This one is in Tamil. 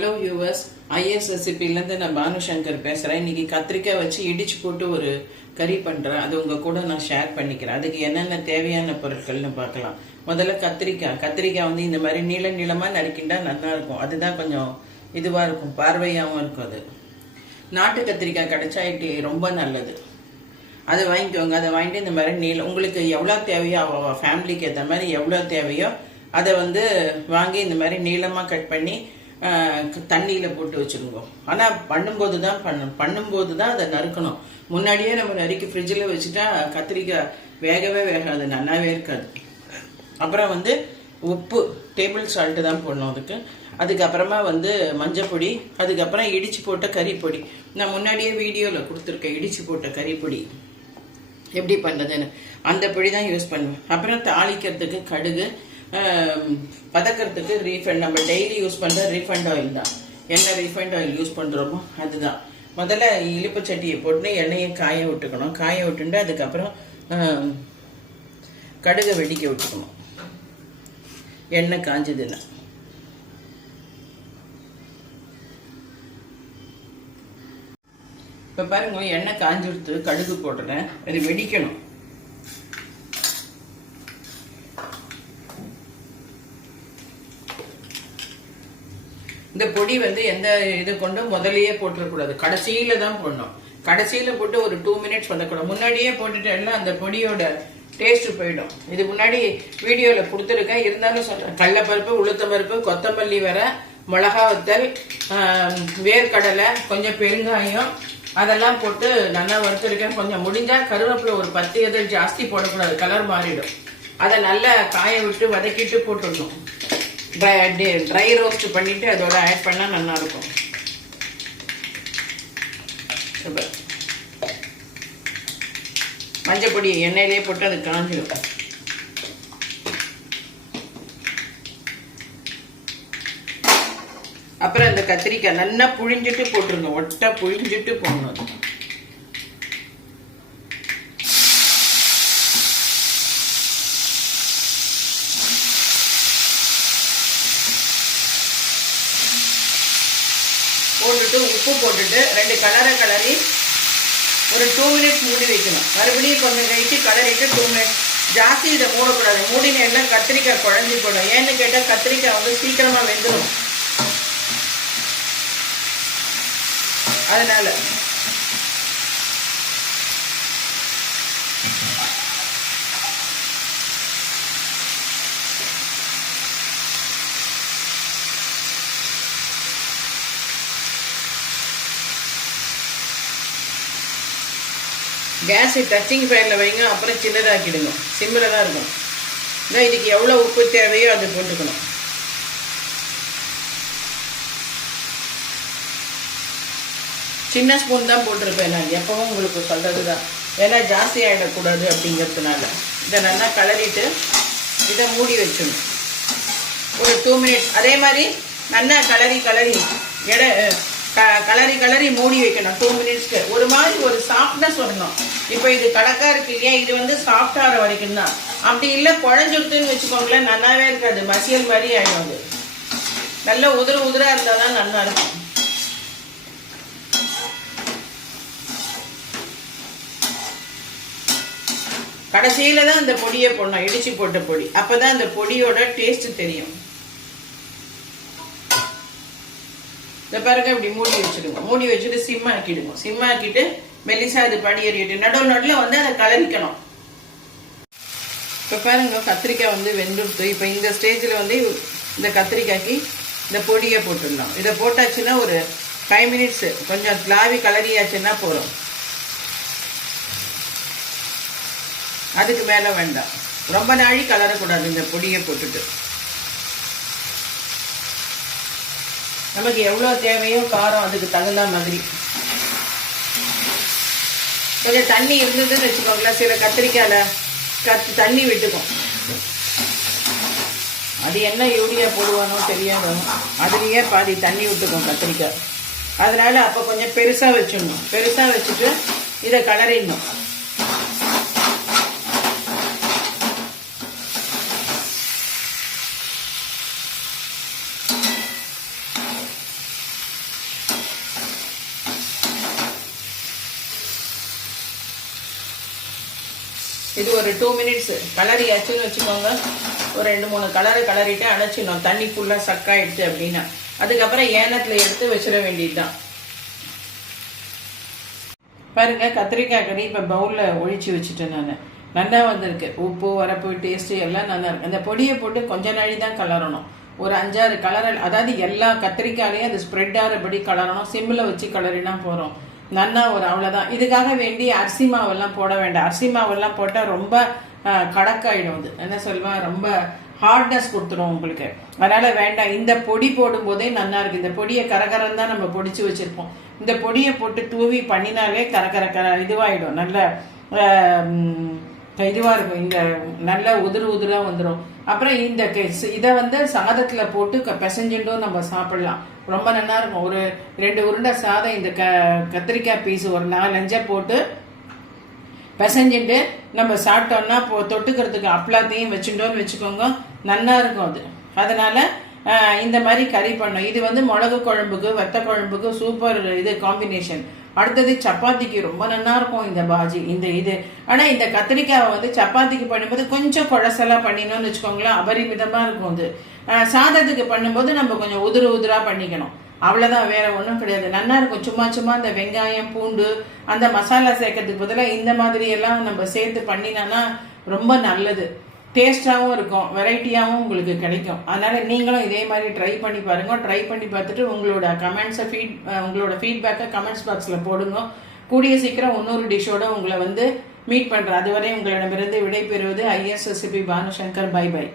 ஹலோ வியூவர்ஸ் ஐஎஸ் ரெசிபிலேருந்து நான் பானுசங்கர் பேசுகிறேன் இன்னைக்கு கத்திரிக்காய் வச்சு இடிச்சு போட்டு ஒரு கறி பண்ணுறேன் அது உங்கள் கூட நான் ஷேர் பண்ணிக்கிறேன். அதுக்கு என்னென்ன தேவையான பொருட்கள்னு பார்க்கலாம். முதல்ல கத்திரிக்காய். கத்திரிக்காய் வந்து இந்த மாதிரி நீள நீளமாக நறுக்கிண்டா நல்லா இருக்கும். அதுதான் கொஞ்சம் இதுவாக இருக்கும். பார்வையாகவும் இருக்கும் அது. நாட்டு கத்திரிக்காய் கிடைச்சா இட்லி ரொம்ப நல்லது. அதை வாங்கிக்கோங்க. அதை வாங்கிட்டு இந்த மாதிரி நீளம் உங்களுக்கு எவ்வளோ தேவையோ ஃபேமிலிக்கு ஏற்ற மாதிரி எவ்வளோ தேவையோ அதை வந்து வாங்கி இந்த மாதிரி நீளமாக கட் பண்ணி தண்ணியில் போட்டு வச்சுருவோம். ஆனால் பண்ணும்போது தான் பண்ணணும் பண்ணும்போது தான் அதை நறுக்கணும். முன்னாடியே நம்ம நறுக்கி ஃப்ரிட்ஜில் வச்சுட்டா கத்திரிக்காய் வேகவே வேகாது நல்லாவே இருக்காது. அப்புறம் வந்து உப்பு டேபிள் சால்ட்டு தான் போடணும் அதுக்கு. அதுக்கப்புறமா வந்து மஞ்சப்பொடி அதுக்கப்புறம் இடித்து போட்ட கறிப்பொடி நான் முன்னாடியே வீடியோவில் கொடுத்துருக்கேன் இடித்து போட்ட கறிப்பொடி எப்படி பண்ணுறதுன்னு அந்த பொடி தான் யூஸ் பண்ணுவேன். அப்புறம் தாளிக்கிறதுக்கு கடுகு பதக்கிறதுக்கு ரீஃபண்ட் நம்ம டெய்லி யூஸ் பண்ணுற ரீஃபண்ட் ஆயில் தான். என்ன ரீஃபண்ட் ஆயில் யூஸ் பண்ணுறோமோ அதுதான். முதல்ல இழுப்பு சட்டியை போட்டு எண்ணெயை காய விட்டுக்கணும். காய விட்டுட்டு அதுக்கப்புறம் கடுகை வெடிக்க விட்டுக்கணும். எண்ணெய் காஞ்சதுன்னா. இப்போ பாருங்க எண்ணெய் காஞ்சிடுத்து கடுகு போடுறேன். அது வெடிக்கணும். இந்த பொடி வந்து எந்த இது கொண்டும் முதலையே போட்டுறக்கூடாது கடைசியில தான் போடணும். கடைசியில போட்டு ஒரு டூ மினிட்ஸ் வந்தக்கூடாது முன்னாடியே போட்டுட்டேன்னா அந்த பொடியோட டேஸ்ட் போயிடும். இது முன்னாடி வீடியோல கொடுத்துருக்கேன். இருந்தாலும் சொல்றேன் கடலப்பருப்பு உளுத்தப்பருப்பு கொத்தமல்லி வர மிளகா வத்தல் வேர்க்கடலை கொஞ்சம் பெருங்காயம் அதெல்லாம் போட்டு நல்லா வறுத்துருக்கேன். கொஞ்சம் முடிஞ்சா கருவேப்பிலை ஒரு பத்து எதிர் ஜாஸ்தி போடக்கூடாது. கலர் மாறிடும். அதை நல்லா காய விட்டு வதக்கிட்டு போட்டுடணும். ட்ரை ட்ரை ரோஸ்ட் பண்ணிட்டு அதோட ஆட் பண்ணால் நல்லா இருக்கும் பொடி எண்ணெயிலே போட்டு அது காஞ்சிடும் அப்புறம் அந்த கத்திரிக்காய் நல்லா புழிஞ்சிட்டு போட்டுருங்க. ஒட்ட புழிஞ்சிட்டு போடணும் அது. போட்டுட்டு உப்பு போட்டுட்டு ரெண்டு கலரை கலரி ஒரு டூ மினிட்ஸ் மூடி வைக்கணும். மறுபடியும் கொஞ்சம் கழிச்சு கலரிட்டு டூ மினிட்ஸ் ஜாஸ்தி இதை மூடக்கூடாது. மூடினேன்னா கத்திரிக்காய் குழஞ்சி போடும் ஏன்னு கேட்டால் கத்திரிக்காய் வந்து சீக்கிரமாக வெந்துடும் அதனால கேஸை டச்சிங் ஃபயரில் வைங்க அப்புறம் சின்னதாக்கிடுங்க. சிம்மில் தான் இருக்கும். இதான் இதுக்கு எவ்வளோ உப்பு தேவையோ அது போட்டுக்கணும். சின்ன ஸ்பூன் தான் போட்டிருப்பேன் நான். எப்பவும் உங்களுக்கு சொல்கிறது தான் ஏன்னா ஜாஸ்தி ஆகிடக்கூடாது அப்படிங்கிறதுனால. இதை நல்லா கலரிட்டு இதை மூடி வச்சிடணும் ஒரு டூ மினிட்ஸ் அதே மாதிரி நல்லா கலரி கலரி. எடை கலரி கலரி மூடி வைக்கணும். டூ மினிட்ஸ்க்கு ஒரு மாதிரி ஒரு சாஃப்ட்னஸ் வரணும். இப்போ இது கடக்கா இருக்கு இல்லையா? இது வந்து சாஃப்டாகிற வரைக்கும் தான். அப்படி இல்லை குழஞ்சுடுத்துன்னு வச்சுக்கோங்களேன் நல்லாவே இருக்காது. மசியல் மாதிரி ஆகிடும் அது. நல்ல உதிர உதிரா இருந்தால் தான் நல்லா இருக்கும். கடைசியில தான் இந்த பொடியை போடணும். இடிச்சு போட்ட பொடி. அப்பதான் இந்த பொடியோட டேஸ்ட் தெரியும். இந்த பாருங்க இப்படி மூடி வச்சிடுங்க. மூடி வச்சுட்டு சிம் ஆக்கிடுங்க. சிம் ஆக்கிட்டு மெலிசா இது படி எறிட்டு நடுவு நடுவில் வந்து அதை கலரிக்கணும். இப்போ பாருங்க கத்திரிக்காய் வந்து வெந்துடுத்து. இப்போ இந்த ஸ்டேஜில் வந்து இந்த கத்திரிக்காய்க்கு இந்த பொடியை போட்டுடலாம் இதை போட்டாச்சுன்னா ஒரு ஃபைவ் மினிட்ஸ் கொஞ்சம் கிளாவி கலரியாச்சுன்னா போதும். அதுக்கு மேலே வேண்டாம். ரொம்ப நாழி கலரக்கூடாது இந்த பொடியை போட்டுட்டு. நமக்கு எவ்வளோ தேவையோ காரம் அதுக்கு தகுந்த மாதிரி. கொஞ்சம் தண்ணி இருந்ததுன்னு வச்சுக்கோங்களேன் சில கத்திரிக்காயில கத் தண்ணி விட்டுக்கும். அது என்ன யூரியா போடுவானோ தெரியாது அதுலேயே பாதி தண்ணி விட்டுக்கும் கத்திரிக்காய். அதனால அப்போ கொஞ்சம் பெருசாக வச்சிடணும். பெருசாக வச்சுட்டு இதை கலரிடணும். இது ஒரு டூ மினிட்ஸ் கலரியாச்சுன்னு வச்சுக்கோங்க. ஒரு ரெண்டு மூணு கலரை கலரிட்டு அணைச்சிடணும். தண்ணி ஃபுல்லாக சக்காயிடுச்சு அப்படின்னா. அதுக்கப்புறம் ஏனத்தில் எடுத்து வச்சிட வேண்டியதுதான். பாருங்க கத்திரிக்காய் கறி இப்போ பவுலில் ஒழிச்சு வச்சுட்டேன் நான். நல்லா வந்திருக்கு. உப்பு வரப்பு டேஸ்ட்டு எல்லாம் நல்லா இருக்கு. அந்த பொடியை போட்டு கொஞ்ச நாளி தான் கலரணும். ஒரு அஞ்சாறு கலர் அதாவது எல்லா கத்திரிக்காயிலையும் அது ஸ்ப்ரெட் ஆகிறபடி கலரணும். சிம்மில் வச்சு கலரினா போகிறோம் நல்லா ஒரு அவ்வளோதான் இதுக்காக வேண்டி அரிசி மாவெல்லாம் போட வேண்டாம். அரிசி மாவெல்லாம் போட்டால் ரொம்ப கடக்காயிடும் அது. என்ன சொல்லுவேன் ரொம்ப ஹார்ட்னஸ் கொடுத்துரும் உங்களுக்கு. அதனால் வேண்டாம். இந்த பொடி போடும்போதே நல்லா இருக்குது இந்த பொடியை கரகரம் தான் நம்ம பொடிச்சு வச்சுருப்போம். இந்த பொடியை போட்டு தூவி பண்ணினாலே கரகர கர இதுவாகிடும் நல்ல இதுவாக இருக்கும். இந்த நல்ல உதிரு உதிராக வந்துடும் அப்புறம் இந்த இதை வந்து சாதத்தில் போட்டு க- பிசைஞ்சுட்டும் நம்ம சாப்பிடலாம். ரொம்ப நல்லா இருக்கும். ஒரு ரெண்டு உருண்டை சாதம் இந்த க கத்திரிக்காய் பீஸ் ஒரு நாலஞ்சை போட்டு பிசைஞ்சிட்டு நம்ம சாப்பிட்டோம்னா இப்போ தொட்டுக்கிறதுக்கு அப்பளத்தையும் வச்சுட்டோம்னு வச்சுக்கோங்க நல்லா இருக்கும் அது. அதனால் இந்த மாதிரி கறி பண்ணோம் இது வந்து மிளகு குழம்புக்கு வத்த குழம்புக்கு சூப்பர் இது காம்பினேஷன் அடுத்தது சப்பாத்திக்கு ரொம்ப நல்லா இருக்கும் இந்த பாஜி இந்த இது. ஆனா இந்த கத்திரிக்காவை வந்து சப்பாத்திக்கு பண்ணும்போது கொஞ்சம் குழசலா பண்ணினோம்னு வச்சுக்கோங்களேன் அபரிமிதமா இருக்கும் அது. சாதத்துக்கு பண்ணும்போது நம்ம கொஞ்சம் உதிரு உதிரா பண்ணிக்கணும். அவ்வளவுதான் வேற ஒன்றும் கிடையாது. நல்லா இருக்கும். சும்மா சும்மா இந்த வெங்காயம் பூண்டு அந்த மசாலா சேர்க்கறதுக்கு பதிலாக இந்த மாதிரி எல்லாம் நம்ம சேர்த்து பண்ணினோன்னா ரொம்ப நல்லது. டேஸ்டாகவும் இருக்கும் வெரைட்டியாகவும் உங்களுக்கு கிடைக்கும். அதனால் நீங்களும் இதே மாதிரி ட்ரை பண்ணி பாருங்கள் ட்ரை பண்ணி பார்த்துட்டு உங்களோட கமெண்ட்ஸை ஃபீட் உங்களோட ஃபீட்பேக்கை கமெண்ட்ஸ் பாக்ஸில் போடுங்க. கூடிய சீக்கிரம் இன்னொரு டிஷ்ஷோட உங்களை வந்து மீட் பண்ணுறேன் அதுவரை உங்களிடமிருந்து விடைபெறுவது ஐஎஸ்எஸ்பி பானுசங்கர். By by